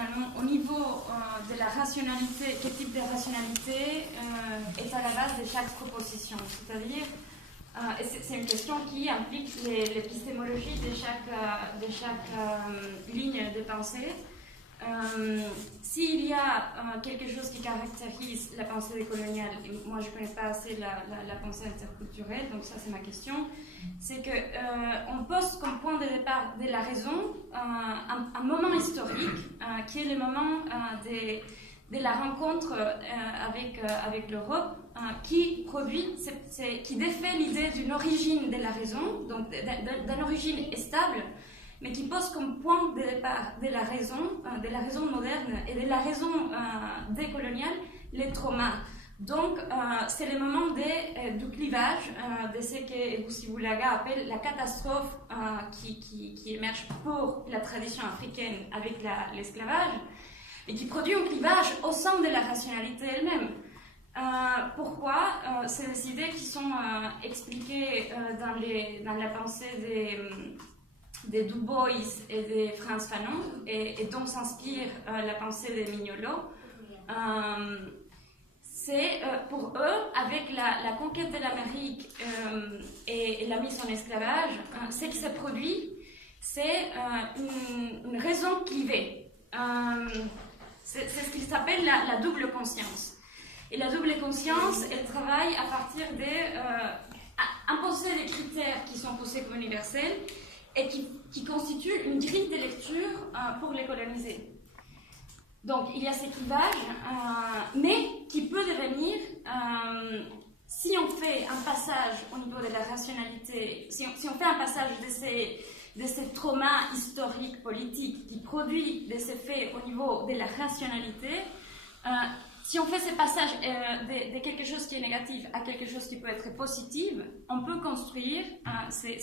finalement, au niveau de la rationalité, quel type de rationalité est à la base de chaque proposition. C'est-à-dire, c'est une question qui implique l'épistémologie de chaque ligne de pensée. S'il y a quelque chose qui caractérise la pensée décoloniale, et moi je ne connais pas assez la pensée interculturelle, donc ça c'est ma question, c'est qu'on pose comme point de départ de la raison un moment historique qui est le moment de la rencontre avec l'Europe, qui produit, qui défait l'idée d'une origine de la raison, donc d'une origine stable, mais qui pose comme point de départ de la raison moderne et de la raison décoloniale, les traumas. Donc, c'est le moment du clivage, de ce que Ebousi Boulaga appelle la catastrophe qui émerge pour la tradition africaine avec l'esclavage, et qui produit un clivage au sein de la rationalité elle-même. Pourquoi c'est des idées qui sont expliquées dans la pensée des Du Bois et de Frantz Fanon, et dont s'inspire la pensée de Mignolo. C'est pour eux, avec la conquête de l'Amérique et la mise en esclavage, ce qui se produit, c'est une raison clivée. C'est ce qu'ils appellent la double conscience. Et la double conscience, elle travaille à partir d'imposer des critères qui sont posés comme universels et qui constituent une grille de lecture pour les coloniser. Donc, il y a ces clivages, mais qui peut devenir, si on fait un passage au niveau de la rationalité, si on fait un passage de ces traumas historiques, politiques, qui produit des effets au niveau de la rationalité, si on fait ce passage de quelque chose qui est négatif à quelque chose qui peut être positif, on peut construire, c'est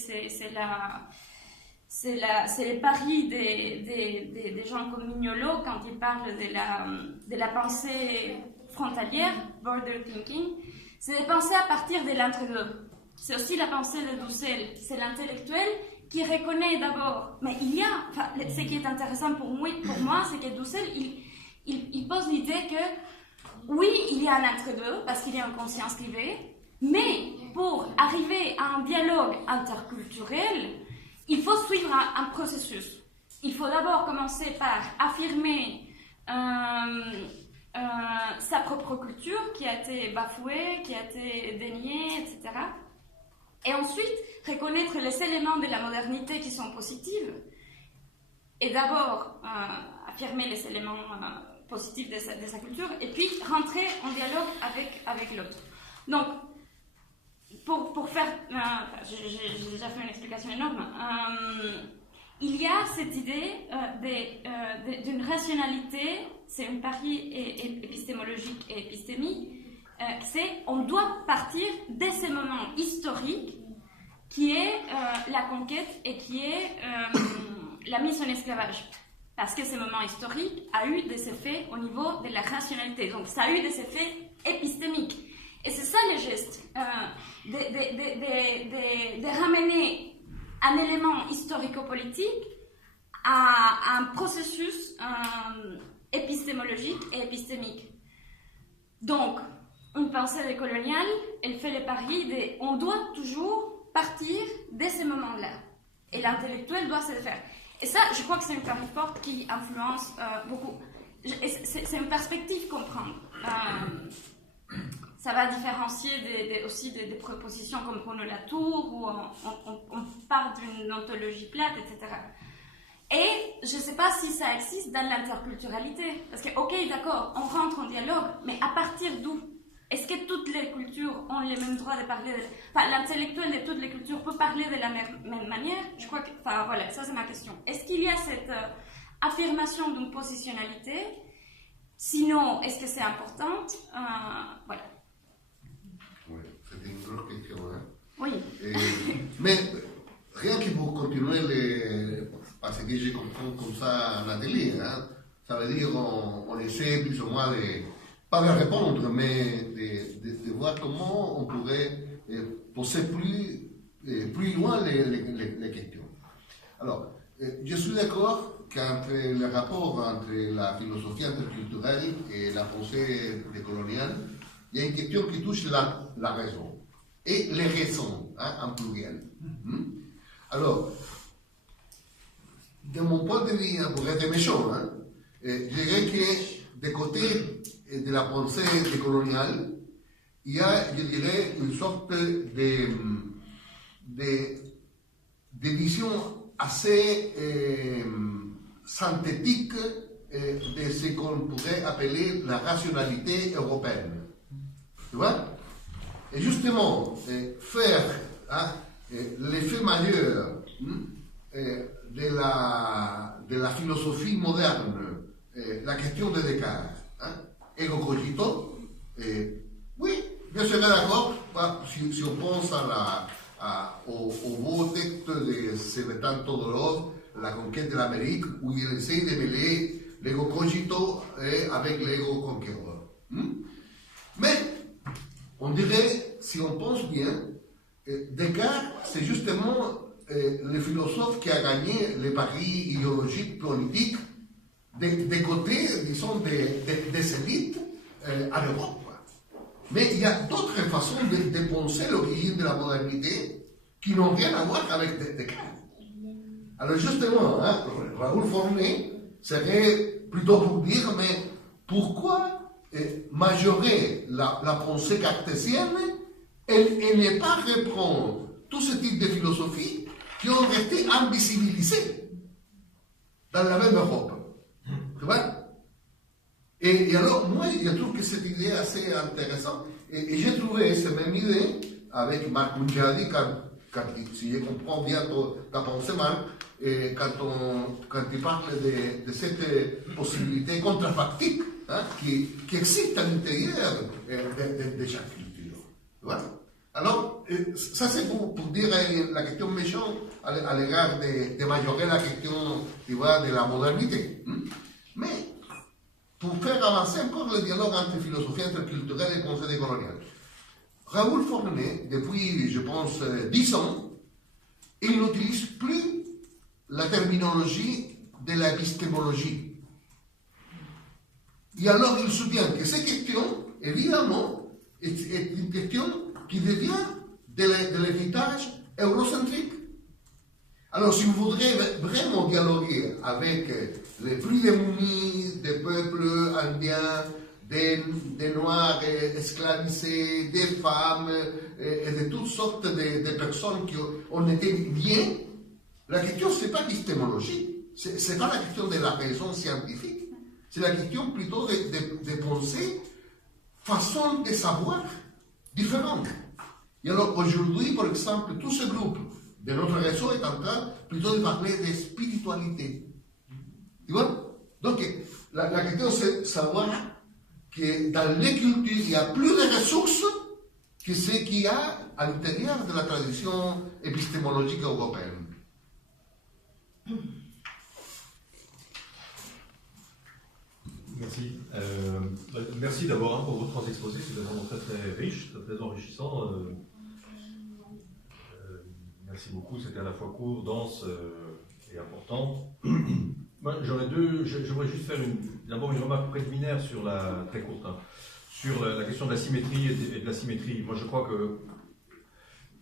le pari des gens comme Mignolo quand ils parlent de la pensée frontalière, border thinking, c'est de penser à partir de l'entre-deux. C'est aussi la pensée de Dussel, c'est l'intellectuel qui reconnaît d'abord, mais ce qui est intéressant pour moi, c'est que Dussel, il pose l'idée que oui, il y a un entre-deux, parce qu'il y a une conscience privée, mais pour arriver à un dialogue interculturel, il faut suivre un processus. Il faut d'abord commencer par affirmer sa propre culture qui a été bafouée, qui a été déniée, etc. Et ensuite, reconnaître les éléments de la modernité qui sont positifs. Et d'abord, affirmer les éléments positifs de sa culture, et puis rentrer en dialogue avec l'autre. Donc, pour faire, j'ai déjà fait une explication énorme, il y a cette idée d'une rationalité, c'est un pari épistémologique et épistémique, c'est on doit partir de ces moments historiques qui est la conquête et qui est la mise en esclavage. Parce que ce moment historique a eu des effets au niveau de la rationalité. Donc ça a eu des effets épistémiques. Et c'est ça le geste, de ramener un élément historico-politique à un processus épistémologique et épistémique. Donc, une pensée décoloniale, elle fait le pari on doit toujours partir de ces moments-là. Et l'intellectuel doit se le faire. Et ça, je crois que c'est une pari forte qui influence beaucoup. C'est une perspective qu'on prend. Ça va différencier aussi des propositions comme Renaud Latour, où on part d'une ontologie plate, etc. Et je ne sais pas si ça existe dans l'interculturalité. Parce que, ok, d'accord, on rentre en dialogue, mais à partir d'où? Est-ce que toutes les cultures ont les mêmes droits de parler Enfin, l'intellectuel de toutes les cultures peut parler de la même manière? Je crois que... Enfin, voilà, ça c'est ma question. Est-ce qu'il y a cette affirmation d'une positionnalité? Sinon, est-ce que c'est important? Voilà. Oui, c'est une grosse question. Hein? Oui. Mais rien que pour continuer, parce que je comprends comme ça en atelier, hein? Ça veut dire on essaie plus ou moins pas de répondre, mais de voir comment on pourrait poser plus loin les questions. Alors, je suis d'accord qu'entre le rapport entre la philosophie interculturelle et la pensée décoloniale, il y a une question qui touche la raison et les raisons, en pluriel. Alors, de mon point de vue, pour être méchant, je dirais que du côté de la pensée décoloniale, il y a, je dirais, une sorte de vision assez synthétique de ce qu'on pourrait appeler la rationalité européenne. Tu vois? Et justement, faire l'effet majeur de la philosophie moderne, la question de Descartes, ego cogito, oui, je serais d'accord si on pense au beau texte de Sébastien Todorov, La conquête de l'Amérique, où il essaie de mêler l'ego cogito avec l'ego conquérant. Mais, on dirait, si on pense bien, Descartes, c'est justement le philosophe qui a gagné les paris idéologiques, politiques, des côtés, disons, des élites à l'Europe. Mais il y a d'autres façons de penser l'origine de la modernité qui n'ont rien à voir avec Descartes. Alors justement, Raoul Forné serait plutôt pour dire, mais pourquoi majorer la pensée cartésienne et ne pas reprendre tout ce type de philosophie qui ont été invisibilisées dans la même Europe. Tu vois? Et alors, moi, je trouve que cette idée est assez intéressante. Et j'ai trouvé cette même idée avec Marc Mungiadi, si je comprends bien ta pensée, Marc, quand tu parles de cette possibilité contrefactique qui existe à l'intérieur de chaque culture. Tu vois? Alors, ça c'est pour dire la question méchante à l'égard de majorer la question, tu vois, de la modernité. Mais, pour faire avancer encore le dialogue entre philosophie interculturelle et pensée décoloniale, Raoul Forné, depuis, je pense, 10 ans, il n'utilise plus la terminologie de l'épistémologie. Et alors, il soutient que ces questions, évidemment, est une question qui devient de l'héritage eurocentrique. Alors, si vous voudrez vraiment dialoguer avec les plus démunis des peuples indiens, des Noirs esclavisés, des femmes et de toutes sortes de personnes qui ont été bien, la question, ce n'est pas l'épistémologie, ce n'est pas la question de la raison scientifique, c'est la question plutôt de penser façon de savoir différente. Et alors, aujourd'hui, par exemple, tout ce groupe de notre réseau est en train plutôt de parler de spiritualité. Tu vois? Donc, la question, c'est de savoir que dans les cultures, il y a plus de ressources que ce qu'il y a à l'intérieur de la tradition épistémologique européenne. Merci. Merci d'abord pour vos 3 exposés, c'est vraiment très très riche, très enrichissant. Merci beaucoup, c'était à la fois court, dense et important. Moi, j'aimerais juste faire d'abord une remarque préliminaire sur très courte, sur la question de la symétrie et de la symétrie. Moi, je crois que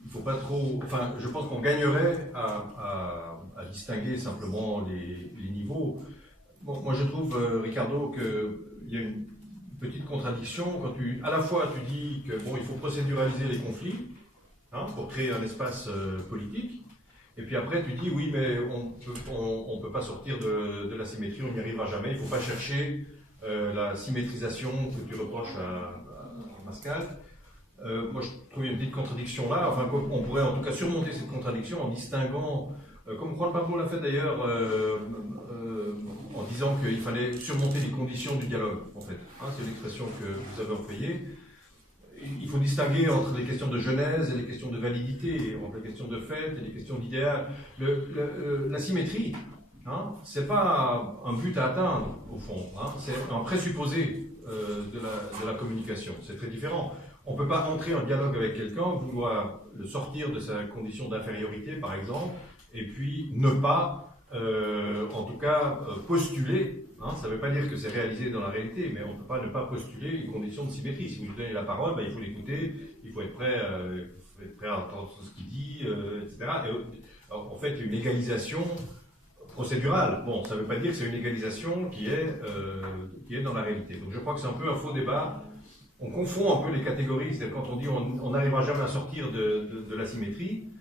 il faut pas trop. Enfin, je pense qu'on gagnerait à distinguer simplement les niveaux. Bon, moi, je trouve, Ricardo, qu'il y a une petite contradiction quand à la fois tu dis que bon, il faut procéduraliser les conflits pour créer un espace politique. Et puis après, tu dis, oui, mais on peut pas sortir de la symétrie, on n'y arrivera jamais. Il ne faut pas chercher la symétrisation que tu reproches à Pascal. Moi, je trouve qu'il y a une petite contradiction là. Enfin, on pourrait en tout cas surmonter cette contradiction en distinguant, comme Juan Pablo l'a fait d'ailleurs, en disant qu'il fallait surmonter les conditions du dialogue, en fait. C'est l'expression que vous avez employée. Il faut distinguer entre les questions de genèse et les questions de validité, entre les questions de fait et les questions d'idéal. La symétrie, c'est pas un but à atteindre, au fond. C'est un présupposé de la communication. C'est très différent. On ne peut pas entrer en dialogue avec quelqu'un, vouloir le sortir de sa condition d'infériorité, par exemple, et puis ne pas en tout cas postuler, hein, ça ne veut pas dire que c'est réalisé dans la réalité, mais on ne peut pas ne pas postuler une condition de symétrie. Si vous lui donnez la parole, il faut l'écouter, il faut être prêt à entendre ce qu'il dit, etc. Et, en fait, une égalisation procédurale, bon, ça ne veut pas dire que c'est une égalisation qui est dans la réalité. Donc je crois que c'est un peu un faux débat. On confond un peu les catégories, c'est-à-dire quand on dit on n'arrivera jamais à sortir de l'asymétrie,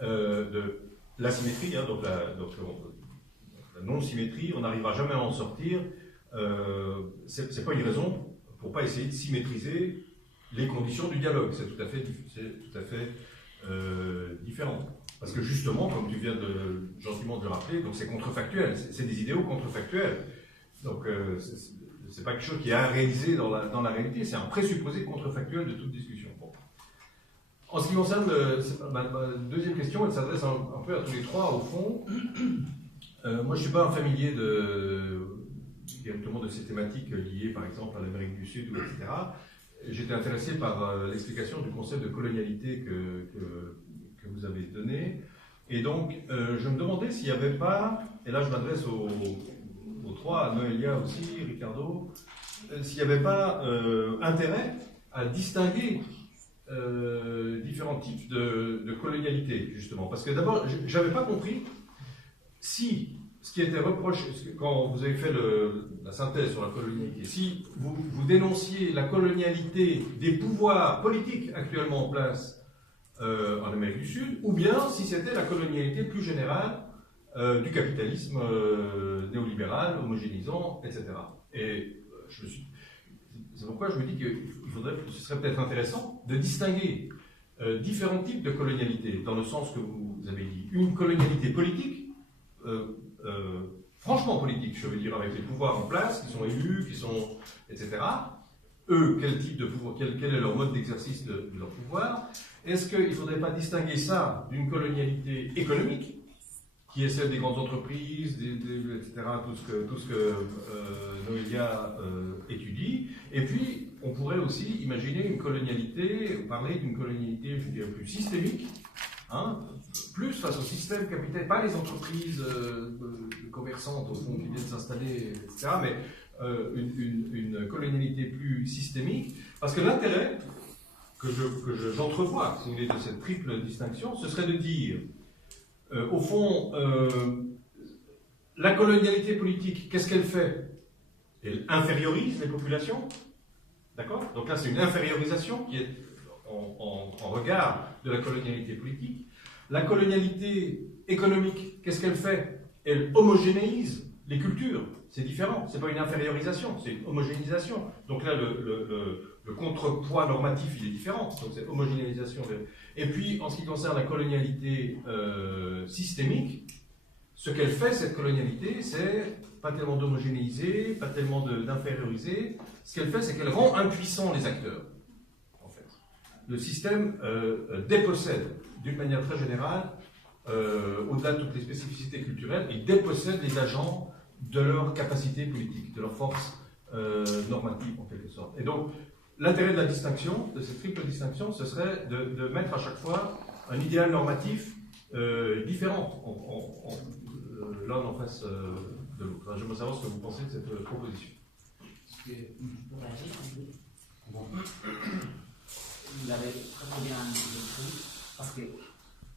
de l'asymétrie, hein, donc la non-symétrie, on n'arrivera jamais à en sortir. C'est pas une raison pour ne pas essayer de symétriser les conditions du dialogue. C'est tout à fait différent. Parce que justement, comme tu viens gentiment de le rappeler, donc c'est contrefactuel, c'est des idéaux contrefactuels. Donc c'est pas quelque chose qui est à réaliser dans la réalité, c'est un présupposé contrefactuel de toute discussion. Bon. En ce qui concerne ma deuxième question, elle s'adresse un peu à tous les trois, au fond. Moi, je ne suis pas un familier directement de ces thématiques liées, par exemple, à l'Amérique du Sud, etc. J'étais intéressé par l'explication du concept de colonialité que vous avez donné. Et donc, je me demandais s'il n'y avait pas, et là je m'adresse aux trois, à Noélia aussi, Ricardo, s'il n'y avait pas intérêt à distinguer différents types de colonialité, justement. Parce que d'abord, je n'avais pas compris si ce qui était reproché, quand vous avez fait la synthèse sur la colonialité, si vous dénonciez la colonialité des pouvoirs politiques actuellement en place en Amérique du Sud, ou bien si c'était la colonialité plus générale du capitalisme néolibéral, homogénéisant, etc. Et c'est pourquoi je me dis que ce serait peut-être intéressant de distinguer différents types de colonialité, dans le sens que vous avez dit. Une colonialité politique, franchement politique, je veux dire, avec les pouvoirs en place, qui sont élus, etc. Eux, quel type de pouvoir, quel est leur mode d'exercice de leur pouvoir? Est-ce qu'il ne faudrait pas distinguer ça d'une colonialité économique, qui est celle des grandes entreprises, etc., tout ce que Noélia étudie? Et puis, on pourrait aussi imaginer une colonialité, parler d'une colonialité, je dirais, plus systémique, hein, plus face au système capitaliste, pas les entreprises commerçantes, au fond, qui viennent s'installer, etc., mais une colonialité plus systémique, parce que l'intérêt que j'entrevois, si vous voulez, de cette triple distinction, ce serait de dire, au fond, la colonialité politique, qu'est-ce qu'elle fait? Elle infériorise les populations, d'accord? Donc là, c'est une infériorisation qui est en regard de la colonialité politique. La colonialité économique, qu'est-ce qu'elle fait? Elle homogénéise les cultures. C'est différent, c'est pas une infériorisation, c'est une homogénéisation. Donc là, le contrepoids normatif, il est différent. Donc c'est homogénéisation. Et puis, en ce qui concerne la colonialité systémique, ce qu'elle fait, cette colonialité, c'est pas tellement d'homogénéiser, pas tellement d'inférioriser. Ce qu'elle fait, c'est qu'elle rend impuissants les acteurs, en fait. Le système dépossède, d'une manière très générale, au-delà de toutes les spécificités culturelles, il dépossède les agents de leur capacité politique, de leur force normative, en quelque sorte. Et donc, l'intérêt de la distinction, de cette triple distinction, ce serait de mettre à chaque fois un idéal normatif différent, l'un en face de l'autre. J'aimerais savoir ce que vous pensez de cette proposition. Pour réagir, bon, vous l'avez très bien décrit, parce que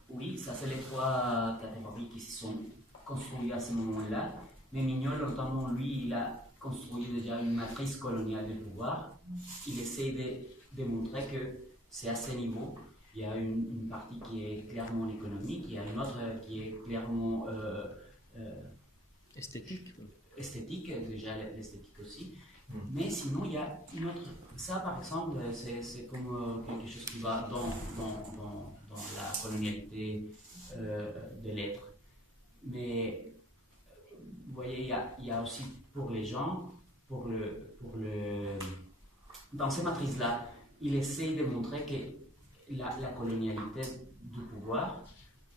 oui, ça c'est les trois catégories qui se sont construites à ce moment-là, mais Mignol, notamment lui, il a construit déjà une matrice coloniale de pouvoir. Il essaie de démontrer que c'est à ce niveau. Il y a une partie qui est clairement économique, il y a une autre qui est clairement esthétique. Esthétique, déjà l'esthétique aussi. Mais sinon, il y a une autre. Ça, par exemple, c'est comme quelque chose qui va dans la colonialité de l'être. Mais vous voyez, il y a aussi pour les gens, dans ces matrices-là, il essaie de montrer que la colonialité du pouvoir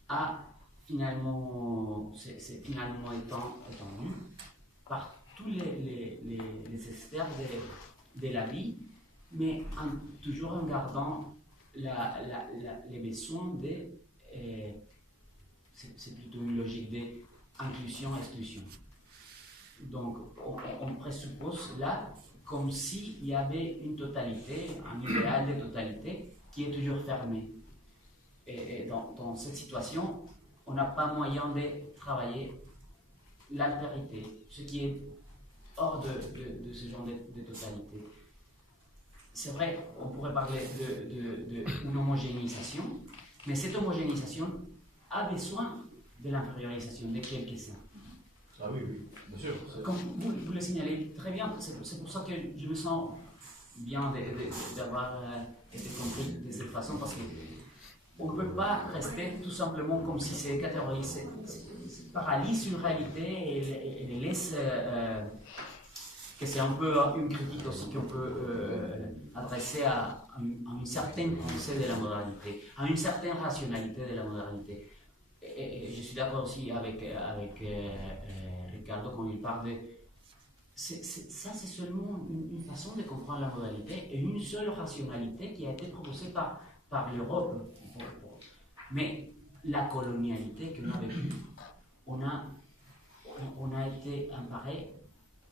a finalement, c'est finalement étendu par tous les sphères de la vie, mais toujours en gardant les besoins c'est plutôt une logique inclusion-exclusion. Donc, on présuppose là comme s'il y avait une totalité, un idéal de totalité qui est toujours fermé. Et dans cette situation, on n'a pas moyen de travailler l'altérité, ce qui est hors de ce genre de totalité. C'est vrai, on pourrait parler d'une homogénéisation, mais cette homogénéisation a besoin de l'infériorisation de quelques-uns. Ah oui, oui, bien sûr. Comme vous le signalez très bien, c'est pour ça que je me sens bien d'avoir été compris de cette façon, parce qu'on ne peut pas rester tout simplement comme si ces catégories paralysent une réalité et les laissent, que c'est un peu une critique aussi qu'on peut adresser à une certaine pensée de la modernité, à une certaine rationalité de la modernité. Et je suis d'accord aussi avec Ricardo quand il parle de... ça, c'est seulement une façon de comprendre la modernité et une seule rationalité qui a été proposée par l'Europe. Mais la colonialité que l'on a vécue, on a été emparé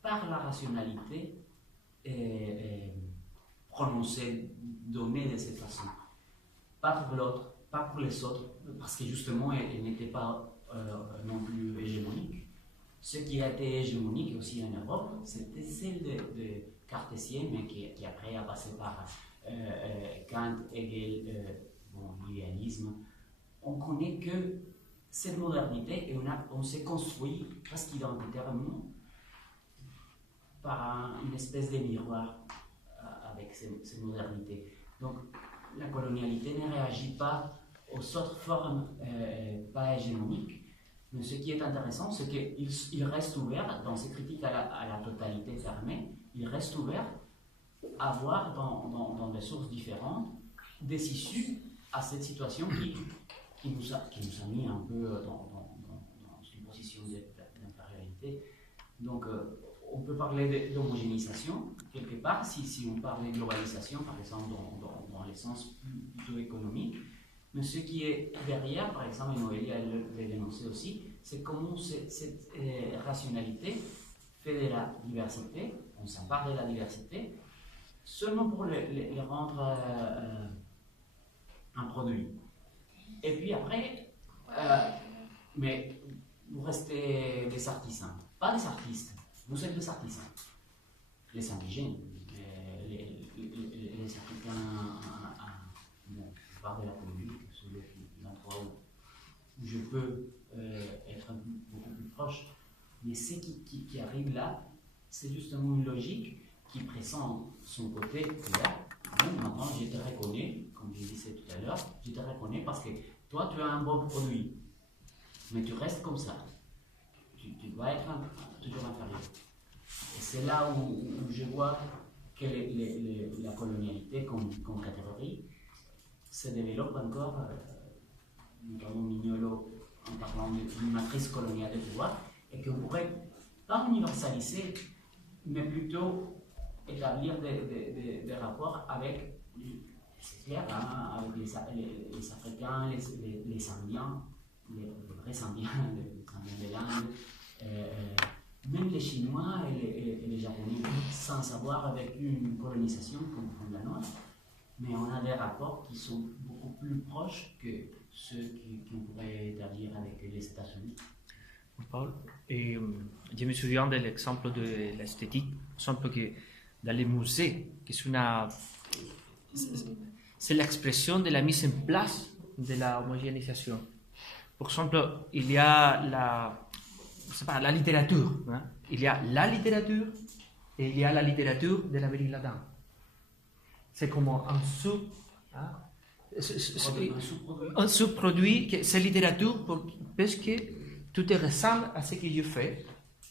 par la rationalité prononcée, donnée de cette façon. Pas pour l'autre, pas pour les autres, parce que justement, elle n'était pas non plus hégémonique. Ce qui a été hégémonique aussi en Europe, c'était celle de Cartésien, mais qui après a passé par Kant, Hegel, l'idéalisme. On connaît que cette modernité et on s'est construit presque identitairement par une espèce de miroir avec cette modernité. Donc la colonialité ne réagit pas aux autres formes pas hégémoniques. Mais ce qui est intéressant, c'est qu'il reste ouvert, dans ses critiques à la totalité fermée, il reste ouvert à voir dans des sources différentes des issues à cette situation qui nous a mis un peu dans une position d'infériorité. Donc, on peut parler d'homogénéisation, quelque part, si on parle de globalisation, par exemple, dans le sens plutôt économique. Mais ce qui est derrière, par exemple, et Noélie l'a dénoncé aussi, c'est comment cette rationalité fait de la diversité, on s'empare de la diversité, seulement pour les rendre un produit. Et puis après, mais vous restez des artisans, pas des artistes, vous êtes des artisans. Les indigènes, les Africains, je parle de la politique, l'endroit où je peux être beaucoup plus proche. Mais ce qui arrive là, c'est justement une logique qui présente son côté là. Bon, maintenant, je te reconnais, comme je disais tout à l'heure, je te reconnais parce que toi, tu as un bon produit, mais tu restes comme ça. Tu dois être toujours inférieur. Et c'est là où je vois que la colonialité comme catégorie se développe encore, notamment Mignolo en parlant d'une matrice coloniale de pouvoir, et qu'on pourrait pas universaliser, mais plutôt établir des rapports avec, c'est clair, hein, avec les Africains, les Indiens, les vrais Indiens, les Indiens de l'Inde, même les Chinois et les Japonais, sans savoir avec une colonisation comme la nôtre. Mais on a des rapports qui sont beaucoup plus proches que ceux qu'on pourrait établir avec les États-Unis. Paul, et je me souviens de l'exemple de l'esthétique, par exemple que dans les musées, c'est l'expression de la mise en place de la homogénéisation. Par exemple, il y a la littérature. Hein? Il y a la littérature et il y a la littérature de l'Amérique latine. C'est comme un un sous-produit, c'est littérature parce que tout te ressemble à ce que je fais,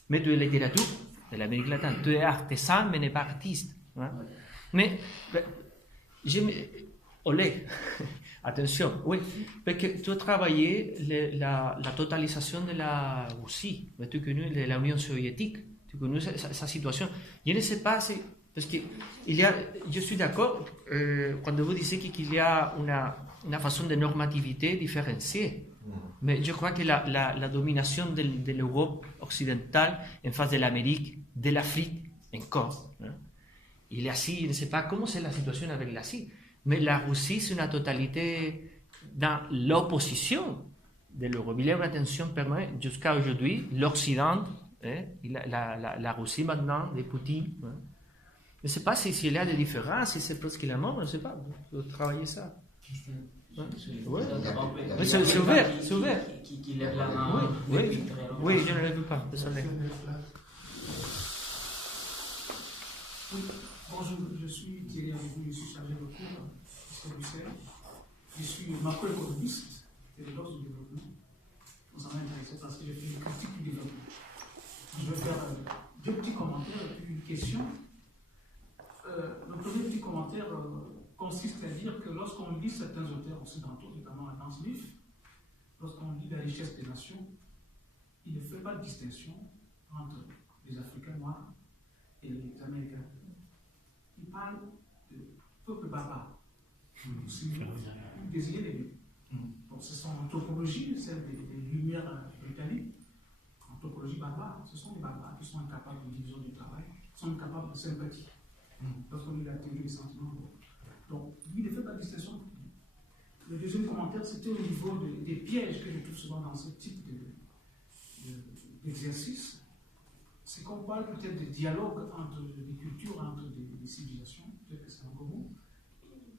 mais tu es littérature de l'Amérique latine. Tu es artisan, mais n'est pas artiste. Hein? Mais, olé, attention, oui, parce que tu as travaillé la totalisation de la Russie, tu connais de l'Union soviétique, tu connais sa situation. Je ne sais pas si... Parce que je suis d'accord quand vous dites qu'il y a une façon de normativité différenciée. Mais je crois que la domination de l'Europe occidentale en face de l'Amérique, de l'Afrique, encore. Hein. Et l'Asie, je ne sais pas comment c'est la situation avec l'Asie, mais la Russie, c'est une totalité dans l'opposition de l'Europe. Il y a une tension permanente jusqu'à aujourd'hui. L'Occident, la Russie maintenant, de Poutine. Hein. Je ne sais pas s'il y a des différences, si c'est presque la mort, je ne sais pas. Il faut travailler ça. Ouais. Mais c'est ouvert, c'est ouvert. Qui lève la main. Oui, je ne l'ai vu pas, désolé. Bonjour, je suis Thierry Arivou, je suis chargé de cours à Bruxelles. Je suis macroéconomiste et de l'ordre du développement. Ça m'a intéressé parce que j'ai fait une critique du développement. Je vais faire deux petits commentaires et puis une question. Le premier petit commentaire consiste à dire que lorsqu'on lit certains auteurs occidentaux, notamment Adam Smith, lorsqu'on lit La richesse des nations, il ne fait pas de distinction entre les Africains noirs et les Américains. Il parle de peuple barbare. Vous désignez les deux. Donc, c'est son anthropologie, celle des Lumières britanniques. Anthropologie barbare, ce sont les barbares qui sont incapables de division du travail, qui sont incapables de sympathie. Lorsqu'on lit la théorie des sentiments. Donc, lui, il ne fait pas de distinction. Le deuxième commentaire, c'était au niveau des pièges que je trouve souvent dans ce type d'exercice. C'est qu'on parle peut-être de dialogue entre des cultures, entre des civilisations, peut-être que c'est un commun.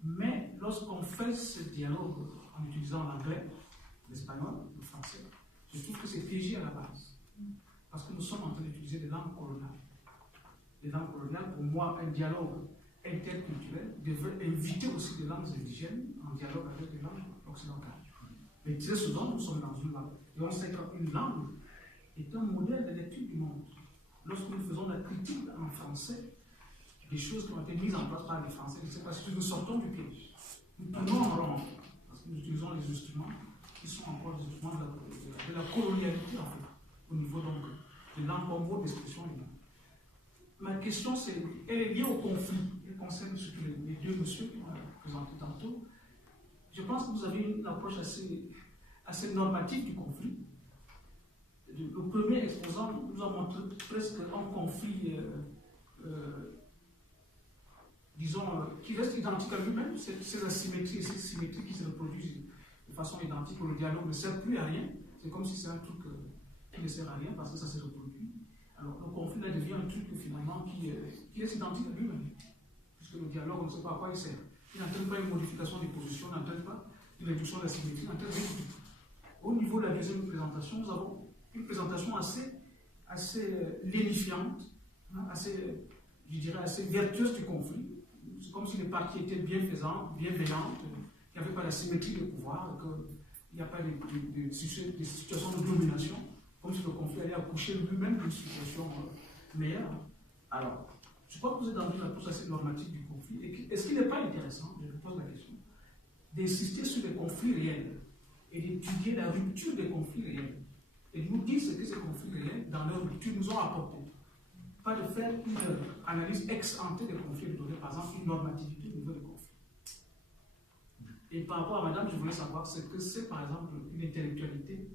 Mais lorsqu'on fait ce dialogue en utilisant l'anglais, l'espagnol, le français, je trouve que c'est piégé à la base. Parce que nous sommes en train d'utiliser des langues coloniales. Les langues coloniales, pour moi, un dialogue interculturel devrait inviter aussi des langues indigènes en dialogue avec des langues occidentales. Mais très souvent, nous sommes dans une langue. Et on sait qu'une langue est un modèle de lecture du monde. Lorsque nous faisons la critique en français, des choses qui ont été mises en place par les Français, c'est parce que nous sortons du piège. Nous tournons en rond, parce que nous utilisons les instruments qui sont encore des instruments de la colonialité, en fait, au niveau donc de l'encombre d'expression humaine. Ma question, elle est liée au conflit. Elle concerne surtout les deux messieurs qui m'ont présenté tantôt. Je pense que vous avez une approche assez normative du conflit. Le premier exposant nous a montré presque un conflit, disons, qui reste identique à lui-même. Ces asymétries et ces symétries qui se reproduisent de façon identique, où le dialogue ne sert plus à rien. C'est comme si c'est un truc qui ne sert à rien parce que ça se reproduit. Alors le conflit là devient un truc finalement qui est identique à lui-même. Puisque le dialogue, on ne sait pas à quoi il sert. Il n'entraîne pas une modification des positions, il n'entraîne pas une réduction de la symétrie, il n'entraîne rien du tout. Au niveau de la deuxième présentation, nous avons une présentation assez lénifiante, hein, je dirais assez vertueuse du conflit. C'est comme si les parties étaient bienfaisantes, bienveillantes, qu'il n'y avait pas la symétrie de pouvoir, qu'il n'y a pas de situations de domination, comme si le conflit allait accoucher lui-même d'une situation meilleure. Alors, je crois que vous êtes dans une approche assez normative du conflit. Est-ce qu'il n'est pas intéressant, je vous pose la question, d'insister sur les conflits réels et d'étudier la rupture des conflits réels et de nous dire ce que ces conflits réels, dans leur rupture, nous ont apporté. Pas de faire une analyse ex ante des conflits, de donner par exemple une normativité au niveau des conflits. Et par rapport à madame, je voulais savoir ce que c'est par exemple une intellectualité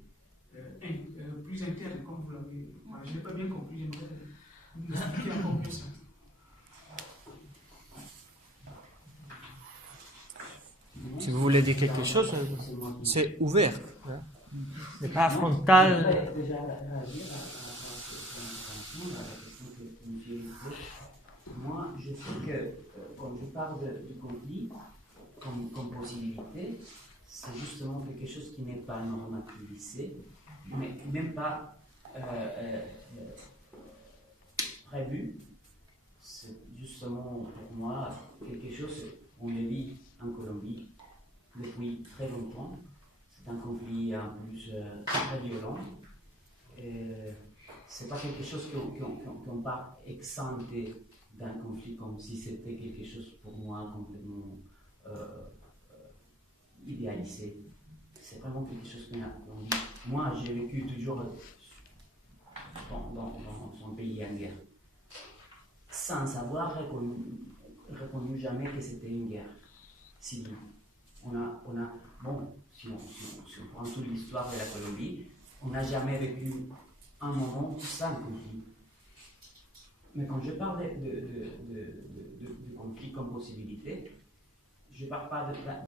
plus interne, comme vous l'avez. Voilà, je n'ai pas bien compris, j'aimerais vous expliquer encore mieux ça. Si vous voulez dire quelque chose, c'est ouvert. Hein? Mais pas frontal. Déjà réagir à la question que monsieur disait. Moi, je sais que quand je parle du conflit comme possibilité, c'est justement quelque chose qui n'est pas normativisé, mais même pas prévu. C'est justement pour moi quelque chose, on le vit en Colombie depuis très longtemps. C'est un conflit en plus très violent. C'est pas quelque chose qu'on part exempté d'un conflit comme si c'était quelque chose pour moi complètement idéalisé. C'est vraiment quelque chose qu'on vit. Moi, j'ai vécu toujours dans un pays en guerre, sans avoir reconnu jamais que c'était une guerre civile. bon, si on prend toute l'histoire de la Colombie, on n'a jamais vécu un moment sans conflit. Mais quand je parle de conflit comme possibilité, je ne parle pas